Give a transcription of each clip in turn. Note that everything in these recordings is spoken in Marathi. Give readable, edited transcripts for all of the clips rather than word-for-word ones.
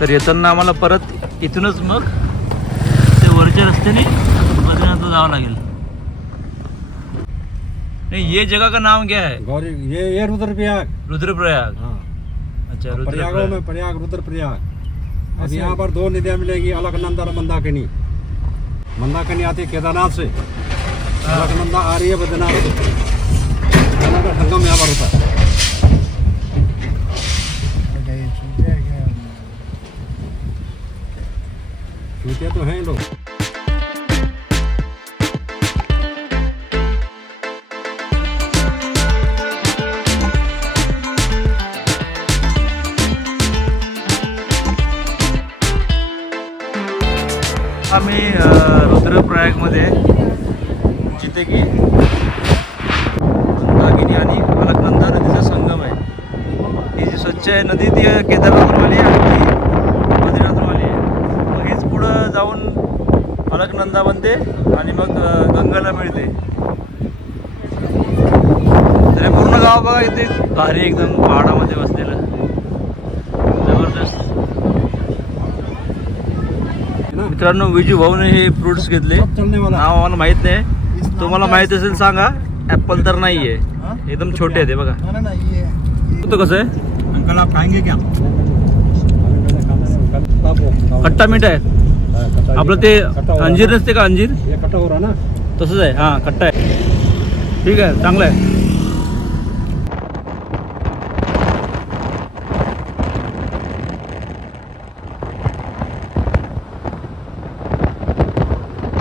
तर येताना आम्हाला परत इथूनच मग ते वरच्या रस्त्याने बद्रीनाथला जावं लागेल। नहीं, ये जगह का नाम क्या है? गौरी, ये रुद्रप्रयाग। रुद्रप्रयाग, हाँ। अच्छा, प्रयागों में प्रयाग, रुद्रप्रयाग। अब यहाँ पर 2 नदियाँ मिलेगी, अलकनंदा और मंदाकिनी। मंदाकिनी आती है केदारनाथ से, अलकनंदा आ रही है बद्रीनाथ। दोनों का संगम यहाँ पर होता है। चूतिया तो हैं लोग। आम्ही रुद्रप्रयागमध्ये जिथे की मंदाकिनी आणि अलकनंदा नदीचा संगम आहे। ही जी स्वच्छ आहे नदी ती केदारनाथवाली आहे आणि ती बद्रीनाथवाली आहे। मग हीच पुढं जाऊन अलकनंदा बनते आणि मग गंगाला मिळते। तर पूर्ण गाव बघा इथे भारी एकदम पहाडामध्ये बसलेलं जबरदस्त। मित्रांनो, विजू भाऊने हे फ्रुट्स घेतले, नाव आम्हाला माहित नाही, तुम्हाला माहित असेल सांगा। ऍपल तर नाहीये, एकदम छोटे आहे ते बघा। तो कसं आहे अंकल, आप खाएंगे क्या? खट्टा मीठ आहे आपलं ते अंजीर नसते का, अंजीर ये खट्टा हो रहा ना, तसंच आहे। हा, खट्टा आहे, ठीक आहे, चांगलं आहे।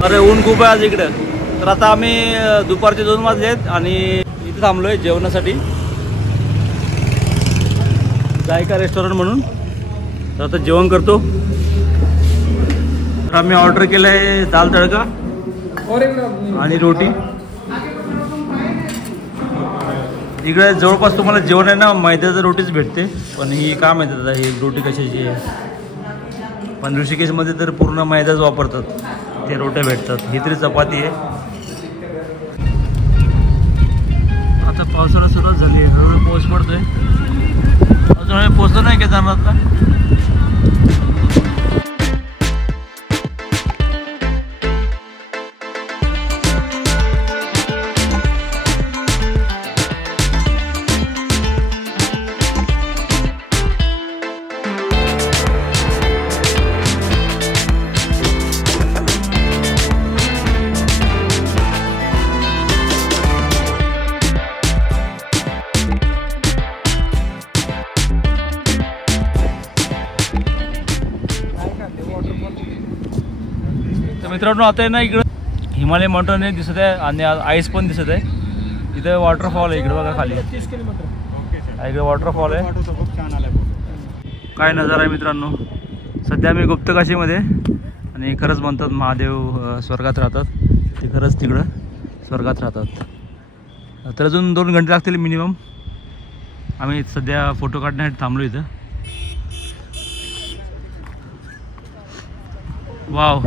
अरे ऊन खूप आहे आज इकडं। तर आता आम्ही दुपारचे 2 वाजले आहेत आणि इथे थांबलोय जेवणासाठी, जायका रेस्टॉरंट म्हणून। तर आता जेवण करतो। तर आम्ही ऑर्डर केलं आहे दाल तडका आणि रोटी। इकडे जवळपास तुम्हाला जेवण आहे ना मैद्याचं रोटीच भेटते, पण ही काय माहिती आता ही रोटी कशाची आहे। पण ऋषिकेशमध्ये तर पूर्ण मैदाच वापरतात, ते रोट्या भेटतात। ही तरी चपाती आहे। आता पावसाळा सुरुवात झाली आहे, हळूहळू पाऊस पडतोय। अजून आम्ही पोहोचलो नाही केदारनाथला। मित्रांनो, आता आहे ना इकडं हिमालय माउंटन हे दिसत आहे आणि आईस पण दिसत आहे। इथे वॉटरफॉल आहे, इकडे बघा खाली 30 किलोमीटर इकडे वॉटरफॉल आहे। काय नजारा आहे मित्रांनो। सध्या मी गुप्तकाशीमध्ये आणि खरंच म्हणतात महादेव स्वर्गात राहतात, ते खरंच तिकडं स्वर्गात राहतात। तर अजून 2 घंटे लागतील मिनिमम। आम्ही सध्या फोटो काढण्यासाठी थांबलो इथं। वाव,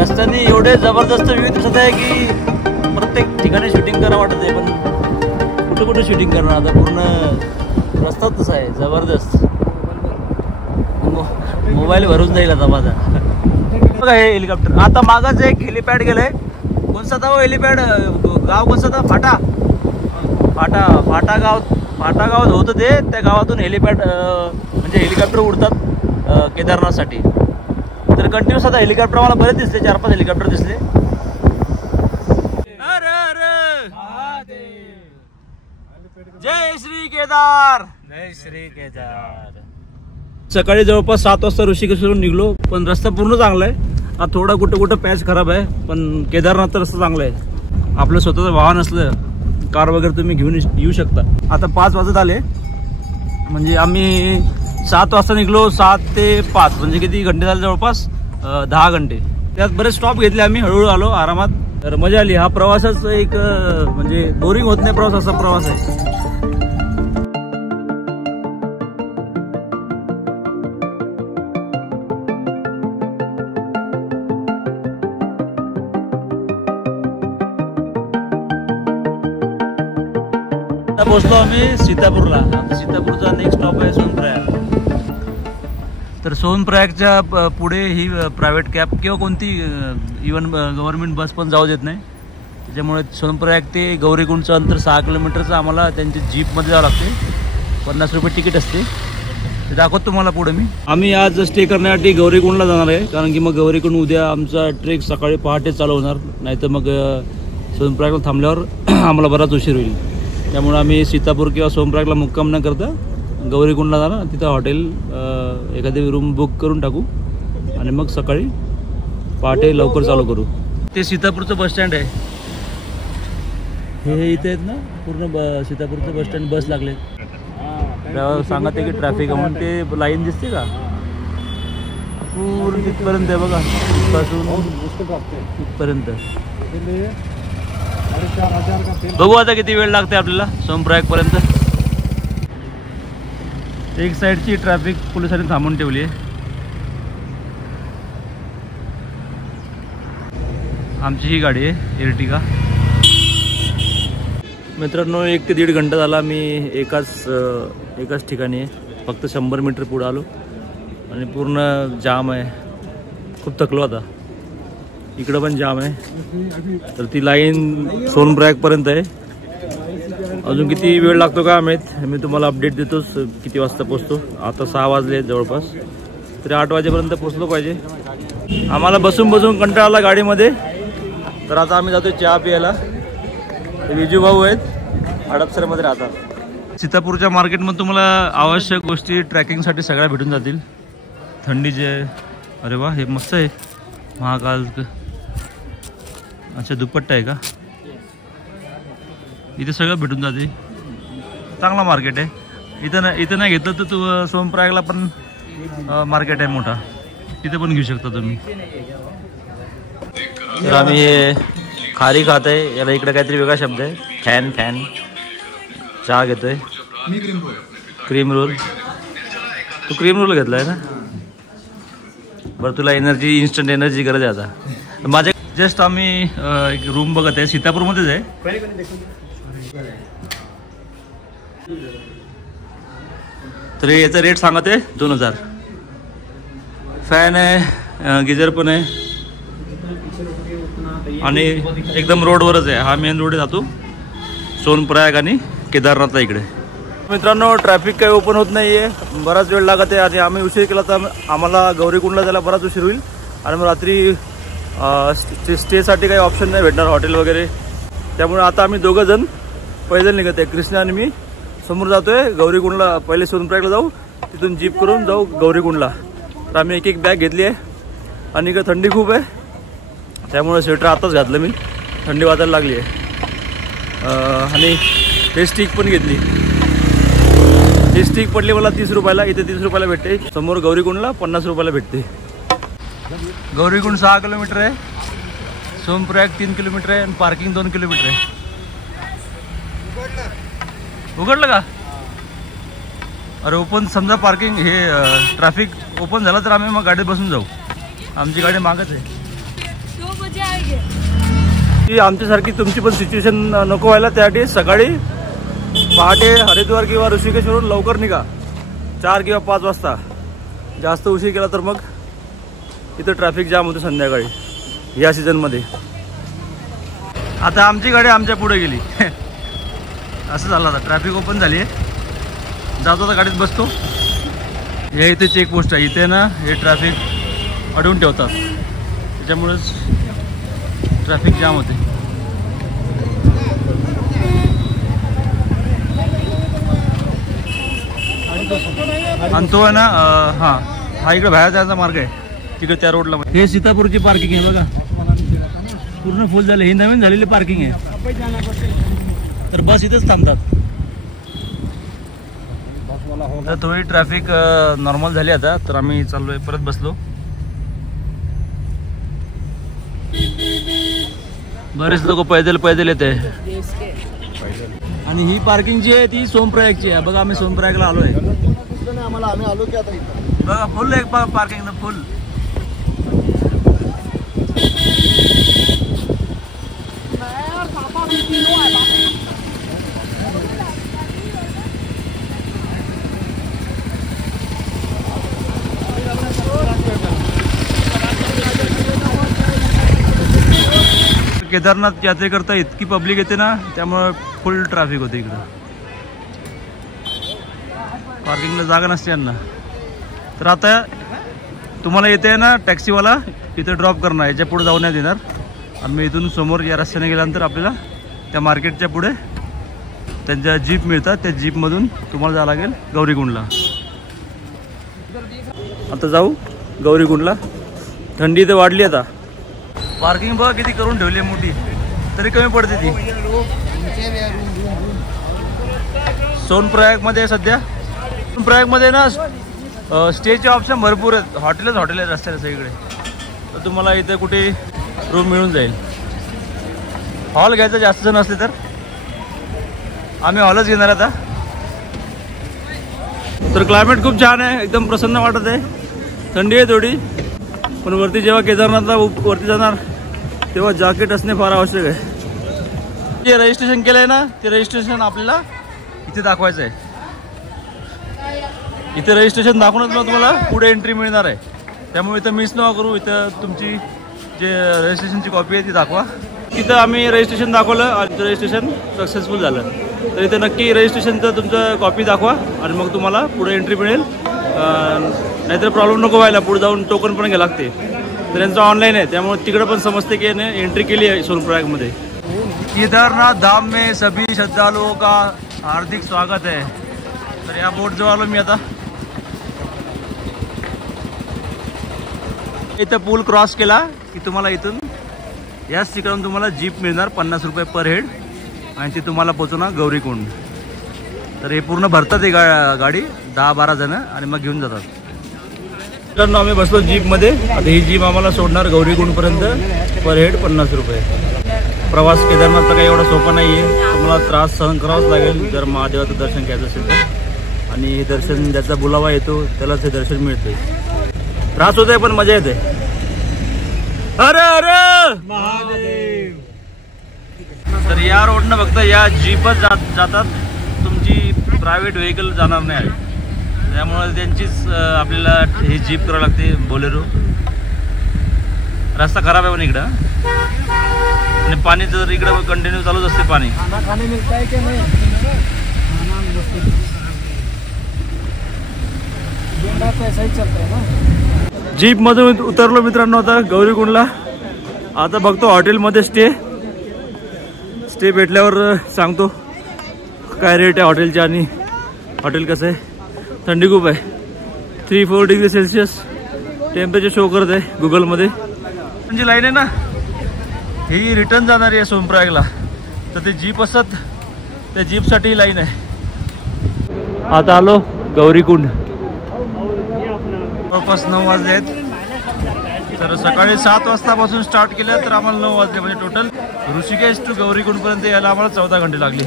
रस्त्याने एवढे जबरदस्त व्ह्यू दिसत आहे की प्रत्येक ठिकाणी शूटिंग करा वाटत आहे, पण कुठे कुठे शूटिंग करणार आता। पूर्ण रस्ता तसा आहे जबरदस्त, मोबाईल भरून जाईल आता माझा। बघा हे हेलिकॉप्टर, आता मागच एक हेलिपॅड गेलंय। कोणता था हेलिपॅड, गाव कोणता था? फाटा गावात होतं ते। त्या गावातून हेलिपॅड म्हणजे हेलिकॉप्टर उडतात केदारनाथसाठी। तर कंटिन्यूस आता हेलिकॉप्टर मला बरेच दिसले, 4-5 हेलिकॉप्टर दिसले। जय श्री केदार, जय श्री केदार। सकाळी जवळपास 7 वाजता ऋषिकेशवरून निघलो, पण रस्ता पूर्ण चांगला आहे. हा थोडा कुठं पॅच खराब आहे, पण केदारनाथ रस्ता चांगला आहे. आपलं स्वतःचं वाहन असलं, कार वगैरे तुम्ही घेऊन येऊ शकता. आता 5 वाजत आले, म्हणजे आम्ही 7 वाजता निघलो. 7 ते 5 म्हणजे किती घंटे झाले? जवळपास 10 घंटे. त्यात बरेच स्टॉप घेतले आम्ही, हळूहळू आलो आरामात. तर मजा आली. हा प्रवासच एक म्हणजे बोरिंग होत नाही प्रवास, असा प्रवास आहे. पोहोचलो आम्ही सीतापूरला. आता सीतापूरचा नेक्स्ट स्टॉप आहे सोनप्रयाग. तर सोनप्रयागच्या पुढे ही प्रायव्हेट कॅब किंवा कोणती इवन गव्हर्नमेंट बस पण जाऊ देत नाही. त्याच्यामुळे सोनप्रयाग ते गौरीकुंडचं अंतर 6 किलोमीटरचं आम्हाला त्यांच्या जीपमध्ये जावं लागते. 50 रुपये तिकीट असते. ते दाखवतो तुम्हाला पुढे मी. आम्ही आज स्टे करण्यासाठी गौरीकुंडला जाणार आहे, कारण की मग गौरीकुंड उद्या आमचा ट्रेक सकाळी पहाटे चालू होणार. नाहीतर मग सोनप्रयागला थांबल्यावर आम्हाला बराच उशीर होईल. त्यामुळे आम्ही सीतापूर किंवा सोनप्रयागला मुक्काम न करता गौरीकुंडला जाणार. तिथं हॉटेल एखादी रूम बुक करून टाकू आणि मग सकाळी पहाटे लवकर चालू करू. ते सीतापूरचं बस स्टँड आहे. हे इथे आहेत ना पूर्ण सीतापूरचं बस स्टँड. बस लागले सांगत आहे की ट्रॅफिक म्हणून. ते लाईन दिसते का पूर्ण तिथपर्यंत आहे बघा, तिथपासून तिथपर्यंत. बघू आता किती वेळ लागते आपल्याला सोनप्रयाग पर्यंत. एक साईडची ट्रॅफिक पोलिसांनी थांबून ठेवली आहे. आमची ही गाडी आहे एर्टिगा. मित्रांनो 1 ते 1.5 घंटा झाला मी एकाच ठिकाणी आहे. फक्त 100 मीटर पुढे आलो आणि पूर्ण जाम आहे. खूप थकलो आता. इकडं पण जाम आहे. तर ती लाईन सोनप्रयागपर्यंत आहे. अजून किती वेळ लागतो का माहीत, मी तुम्हाला अपडेट देतोच किती वाजता पोचतो. आता 6 वाजले जवळपास, तरी 8 वाजेपर्यंत पोचलो पाहिजे. आम्हाला बसून कंटाळा आला गाडीमध्ये. तर आता आम्ही जातो चहा प्यायला. विजू भाऊ आहेत, हडपसरमध्ये राहतात. सीतापूरच्या मार्केटमध्ये तुम्हाला आवश्यक गोष्टी ट्रॅकिंगसाठी सगळ्या भेटून जातील. थंडीचे, अरे वा हे मस्त आहे. महाकाल, अच्छा दुपट्टा आहे का? इथे सगळं भेटून जाते. चांगला मार्केट आहे. इथं नाही घेतलं तर तू सोनप्रयागला पण मार्केट आहे मोठा, तिथे पण घेऊ शकता तुम्ही. तर आम्ही हे खारी खात आहे. याला इकडे काहीतरी वेगळा शब्द आहे, फॅन. चहा घेतोय. Cream roll. तू क्रीम रोल घेतलाय ना? बरं, तुला इन्स्टंट एनर्जी गरज आहे आता. माझ्या जस्ट आम्ही एक रूम बघत आहे, सीतापूरमध्येच आहे. तर याचा रेट सांगत आहे 2000. फॅन आहे, गिझर पण आहे आणि एकदम रोडवरच आहे. हा मेन रोड जातो सोनप्रयाग आणि केदारनाथला इकडे. मित्रांनो ट्रॅफिक काही ओपन होत नाही आहे, बराच वेळ लागत आहे. आणि आम्ही उशीर केला तर आम्हाला गौरीकुंडला जायला बराच उशीर होईल. आणि मग रात्री स्टेसाठी काही ऑप्शन नाही भेटणार हॉटेल वगैरे. त्यामुळे आता आम्ही 2 जण पैदल निघत आहे. कृष्णा आणि मी समोर जातोय गौरीकुंडला. पहिले सोनप्रयागला जाऊ, तिथून जीप करून जाऊ गौरीकुंडला. तर आम्ही एक बॅग घेतली आहे. आणि इकडे थंडी खूप आहे, त्यामुळे स्वेटर आताच घातलं मी. थंडी वाजायला लागली आहे. आणि हे स्टिक पण घेतली. ही स्टिक पडली मला 30 रुपयाला. इथे 30 रुपयाला भेटते. समोर गौरीकुंडला 50 रुपयाला भेटते. गौरीकुंड 6 किलोमीटर आहे, सोनप्रयाग 3 किलोमीटर आहे आणि पार्किंग 2 किलोमीटर आहे. उघडलं का? अरे ओपन समजा पार्किंग हे ट्रॅफिक ओपन झालं तर आम्ही मग गाडीत बसून जाऊ. आमची गाडी मागच आहे. ती आमच्यासारखी तुमची पण सिच्युएशन नको व्हायला, त्यासाठी सकाळी पहाटे हरिद्वार किंवा ऋषिकेशवरून लवकर निघा. 4 किंवा 5 वाजता. जास्त उशीर केला तर मग इथं ट्रॅफिक जाम होतं संध्याकाळी या सीझनमध्ये. आता आमची गाडी आमच्या पुढे गेली. असं झालं. आता ट्रॅफिक ओपन झाली आहे. जातो आता गाडीत बसतो. हे इथे चेकपोस्ट आहे. इथे ना हे ट्रॅफिक अडवून ठेवतात, त्याच्यामुळेच ट्रॅफिक जाम होते. आणि तो आहे ना हां हा इकडे बाहेर जायचा मार्ग आहे तिकडे त्या रोडला. हे सीतापूरची पार्किंग आहे बघा, पूर्ण फुल झाले. ही नवीन झालेली पार्किंग आहे, तर बस इथेच थांबतात. तर थोडी ट्रॅफिक नॉर्मल झाली आता, तर आम्ही चाललोय परत बसलो. बरेच लोक पैदल येते. आणि ही पार्किंग जी आहे ती सोनप्रयागची आहे बघा. आम्ही सोनप्रयागला आलोय. आम्ही आलो की आता इथं बघा फुल एक पार्किंग ना फुल. केदारनाथ यात्रेकरता इतकी पब्लिक येते ना, त्यामुळे फुल ट्रॅफिक होते इकडं. पार्किंगला जागा नसते यांना. तर आता तुम्हाला येते ना टॅक्सीवाला इथे ड्रॉप करणार, याच्या पुढे जाऊन नाही देणार. आम्ही इथून समोर या रस्त्याने गेल्यानंतर आपल्याला त्या मार्केटच्या पुढे त्यांच्या जीप मिळतात. त्या जीपमधून तुम्हाला जावं लागेल गौरीकुंडला. आता जाऊ गौरीकुंडला. थंडी तर वाढली आता. पार्किंग बघा किती करून ठेवली आहे मोठी, तरी कमी पडते ती. सोनप्रयागमध्ये सध्या सोनप्रयागमध्ये ना स्टेचे ऑप्शन भरपूर आहेत. हॉटेल आहेत रस्त्याला सगळीकडे. तर तुम्हाला इथे कुठे रूम मिळून जाईल. हॉल घ्यायचं जास्त जण असले तर आम्ही हॉलच घेणार आता. तर क्लायमेट खूप छान आहे, एकदम प्रसन्न वाटत आहे. थंडी आहे थोडी, पण वरती जेव्हा केदारनाथला वरती जाणार तेव्हा जॅकेट असणे फार आवश्यक आहे. जे रजिस्ट्रेशन केलं आहे ना, ते रजिस्ट्रेशन आपल्याला इथे दाखवायचं आहे. इथे रजिस्ट्रेशन दाखवूनच मग तुम्हाला पुढे एंट्री मिळणार आहे. त्यामुळे इथं मिस नका करू. इथं तुमची जे रजिस्ट्रेशनची कॉपी आहे ती दाखवा. तिथं आम्ही रजिस्ट्रेशन दाखवलं आणि रजिस्ट्रेशन सक्सेसफुल झालं. तर इथे नक्की रजिस्ट्रेशनचं तुमचं कॉपी दाखवा आणि मग तुम्हाला पुढे एंट्री मिळेल. नाहीतर प्रॉब्लेम नको व्हायला, पुढे जाऊन टोकन पण घ्यावं लागते. तर यांचं ऑनलाईन आहे, त्यामुळे तिकडं पण समजते की याने एंट्री केली आहे सोनप्रयागमध्ये. केदारनाथ धाम में सभी श्रद्धालुओं का हार्दिक स्वागत है. तर या बोटजवळ आलो मी आता. इथं पूल क्रॉस केला की तुम्हाला इथून याच ठिकाणून तुम्हाला जीप मिळणार 50 रुपये पर हेड, आणि ती तुम्हाला पोहोचवणार गौरीकुंड. तर हे पूर्ण भरतात ही गाडी 10-12 जण आणि मग घेऊन जातात. तर आम्ही बसलो जीपमध्ये. आता ही जीप आम्हाला सोडणार गौरीकुंडपर्यंत. पर हेड 50 रुपये. प्रवास केदारनाथचा काही एवढा सोपा नाही आहे. तुम्हाला त्रास सहन करावाच लागेल जर महादेवाचं दर्शन घ्यायचं असेल तर. आणि हे दर्शन ज्याचा बुलावा येतो त्यालाच हे दर्शन मिळते. त्रास होत आहे पण मजा येते. अरे अरे महादेव. तर या रोडनं फक्त या जीपच जातात. तुमची प्रायव्हेट व्हेकल जाणार नाही. त्यामुळे त्यांचीच आपल्याला ही जीप करावी लागते, बोलेरो. रस्ता खराब आहे पण इकडं, आणि पाणी जर इकडं कंटिन्यू चालूच असते पाणी. जीप मधून उतरलो मित्रांनो आता गौरीकुंडला. आता बघतो हॉटेलमध्ये स्टे भेटल्यावर सांगतो काय रेट आहे हॉटेलचे आणि हॉटेल कसं आहे. थंडी खूप आहे. 3-4 डिग्री सेल्सिअस टेम्परेचर शो करत आहे गुगलमध्ये. जी लाईन आहे ना ही रिटर्न जाणारी आहे सोनप्रयागला. तर ते जीप असतात, त्या जीपसाठी लाईन आहे. आता आलो गौरीकुंड. जवळपास 9 वाजले आहेत. तर सकाळी 7 वाजतापासून स्टार्ट केलं तर आम्हाला 9 वाजले. म्हणजे टोटल ऋषिकेश टू गौरीकुंडपर्यंत यायला आम्हाला 14 घंटे लागले.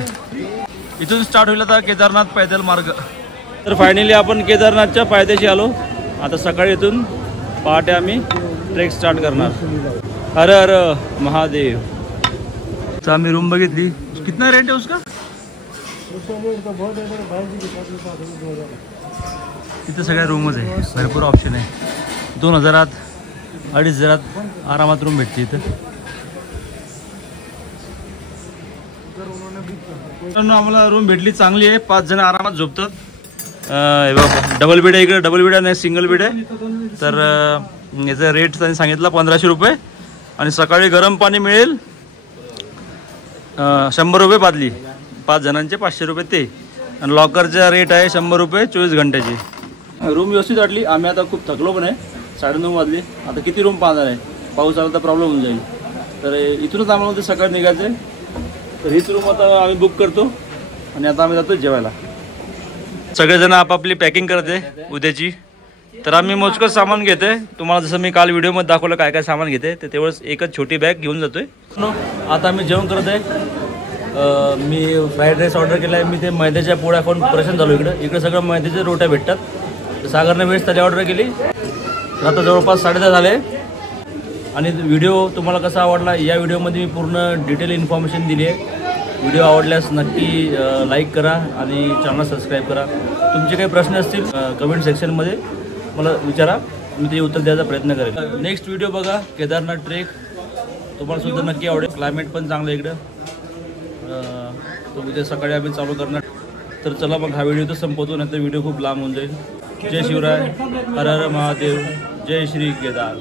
इथून स्टार्ट होईल आता केदारनाथ पैदल मार्ग. तर फायनली आपण केदारनाथच्या पायथ्याशी आलो. आता सकाळी इथून पहाटे आम्ही ट्रेक स्टार्ट करणार. हर हर महादेव. तर आम्ही रूम बघितली. कितना रेंट है उसका? तिथे सगळ्या रूमच आहे, भरपूर ऑप्शन आहे. 2000 2,500 आरामात रूम भेटते इथं. आम्हाला रूम भेटली, चांगली आहे. 5 जण आरामात झोपतात. डबल बेड आहे इकडे. डबल बेड नाही, सिंगल बेड आहे. तर याचा रेट त्यांनी सांगितला 1500 रुपये. आणि सकाळी गरम पाणी मिळेल 100 रुपये बादली. 5 जणांचे 500 रुपये ते. आणि लॉकरचा रेट आहे 100 रुपये 24 घंट्याची. रूम व्यवस्थित वाटली. आम्ही आता खूप थकलो पण आहे. 9:30 वाजले. आता किती रूम पाहणार आहे. पाऊस आला तर प्रॉब्लेम होऊन जाईल. तर इथूनच आम्हाला ते सकाळी निघायचं आहे. तर हीच रूम आता आम्ही बुक करतो आणि आता आम्ही जातो जेवायला. सगळेजण आपापली पॅकिंग करते उद्याची. तर आम्ही मोजकं सामान घेते. तुम्हाला जसं मी काल व्हिडिओमध्ये दाखवलं काय काय सामान घेते ते तेवढंच एकच छोटी बॅग घेऊन जातोय. आता आम्ही जेवण करत आहे. मी फ्राईड राईस ऑर्डर केला आहे. मी ते मैद्याच्या पोळ्या खाऊन परेशान झालो. इकडे सगळं मैद्याच्या रोट्या भेटतात. तर सागरने वेळेस थाली ऑर्डर केली. आता जवळपास 10:30 झाले. आणि व्हिडिओ तुम्हाला कसा आवडला या व्हिडिओमध्ये मी पूर्ण डिटेल इन्फॉर्मेशन दिली आहे. व्हिडिओ आवडल्यास नक्की लाईक करा आणि चॅनल सबस्क्राईब करा. तुमचे काही प्रश्न असतील कमेंट सेक्शनमध्ये मला विचारा. मी ते उत्तर द्यायचा प्रयत्न करेन. नेक्स्ट व्हिडिओ बघा केदारनाथ ट्रेक. तुम्हाला सुद्धा नक्की आवडेल. क्लायमेट पण चांगलं आहे इकडं. तर उद्या सकाळी आम्ही चालू करणार. तर चला मग हा व्हिडिओ तर संपवतो नाही तर व्हिडिओ खूप लांब होऊन जाईल. जय शिवराय. हर हर महादेव. जय श्री केदार.